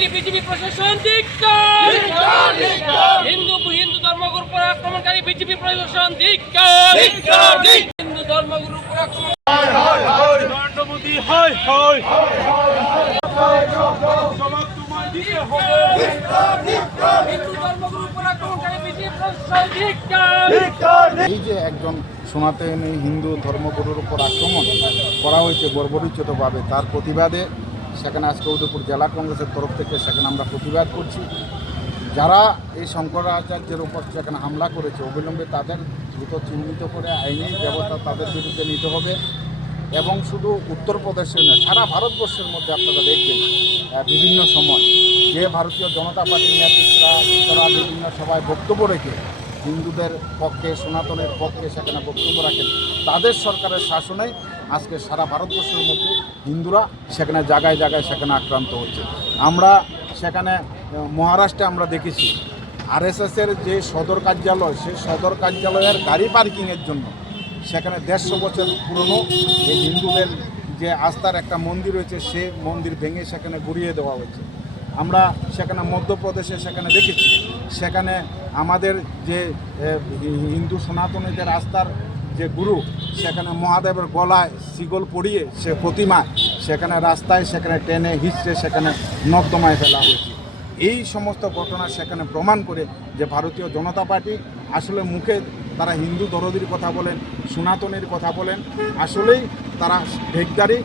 আক্রমণকারী বিজেপি প্রশাসন ধিক্কার। হিন্দু ধর্মগুরুর উপর আক্রমণকারী বিজেপি প্রশাসন ধিক্কার। হিন্দু ধর্মগুরুর উপর আক্রমণ নরেন্দ্র মোদী হয় জবাব তোমায় দিতে হবে। হিন্দু ধর্মগুরুর উপর আক্রমণকারী বিজেপি প্রশাসন ধিক্কার। এই যে একজন সনাতনী হিন্দু ধর্মগুরুর উপর আক্রমণ করা হয়েছে বর্বরোচিতভাবে, তার প্রতিবাদে সেখানে আজকে উদয়পুর জেলা কংগ্রেসের তরফ থেকে সেখানে আমরা প্রতিবাদ করছি। যারা এই শঙ্করাচার্যের উপর সেখানে হামলা করেছে অবিলম্বে তাদের দ্রুত চিহ্নিত করে আইনি ব্যবস্থা তাদের বিরুদ্ধে নিতে হবে। এবং শুধু উত্তরপ্রদেশে নয়, সারা ভারতবর্ষের মধ্যে আপনারা দেখবেন বিভিন্ন সময় যে ভারতীয় জনতা পার্টির নেতৃত্বরা তারা বিভিন্ন সভায় বক্তব্য রেখে হিন্দুদের পক্ষে সনাতনের পক্ষে সেখানে বক্তব্য রাখেন, তাদের সরকারের শাসনে আজকে সারা ভারতবর্ষের মধ্যে হিন্দুরা সেখানে জায়গায় জায়গায় সেখানে আক্রান্ত হচ্ছে। আমরা সেখানে মহারাষ্ট্রে আমরা দেখেছি আরএসএসের যে সদর কার্যালয়, সেই সদর কার্যালয়ের গাড়ি পার্কিংয়ের জন্য সেখানে 150 বছর পুরনো এই হিন্দুদের যে আস্থার একটা মন্দির রয়েছে, সে মন্দির ভেঙে সেখানে গুড়িয়ে দেওয়া হয়েছে। আমরা সেখানে মধ্যপ্রদেশে সেখানে দেখেছি, সেখানে আমাদের যে হিন্দু সনাতনীদের আস্থার যে গুরু, সেখানে মহাদেবের গলায় শিকল পরিয়ে সে প্রতিমা সেখানে রাস্তায় সেখানে টেনে হিঁচড়ে সেখানে নর্দমায় ফেলা হয়েছে। এই সমস্ত ঘটনা সেখানে প্রমাণ করে যে ভারতীয় জনতা পার্টি আসলে মুখে তারা হিন্দু দরদির কথা বলেন, সনাতনের কথা বলেন, আসলেই তারা ভেগদারি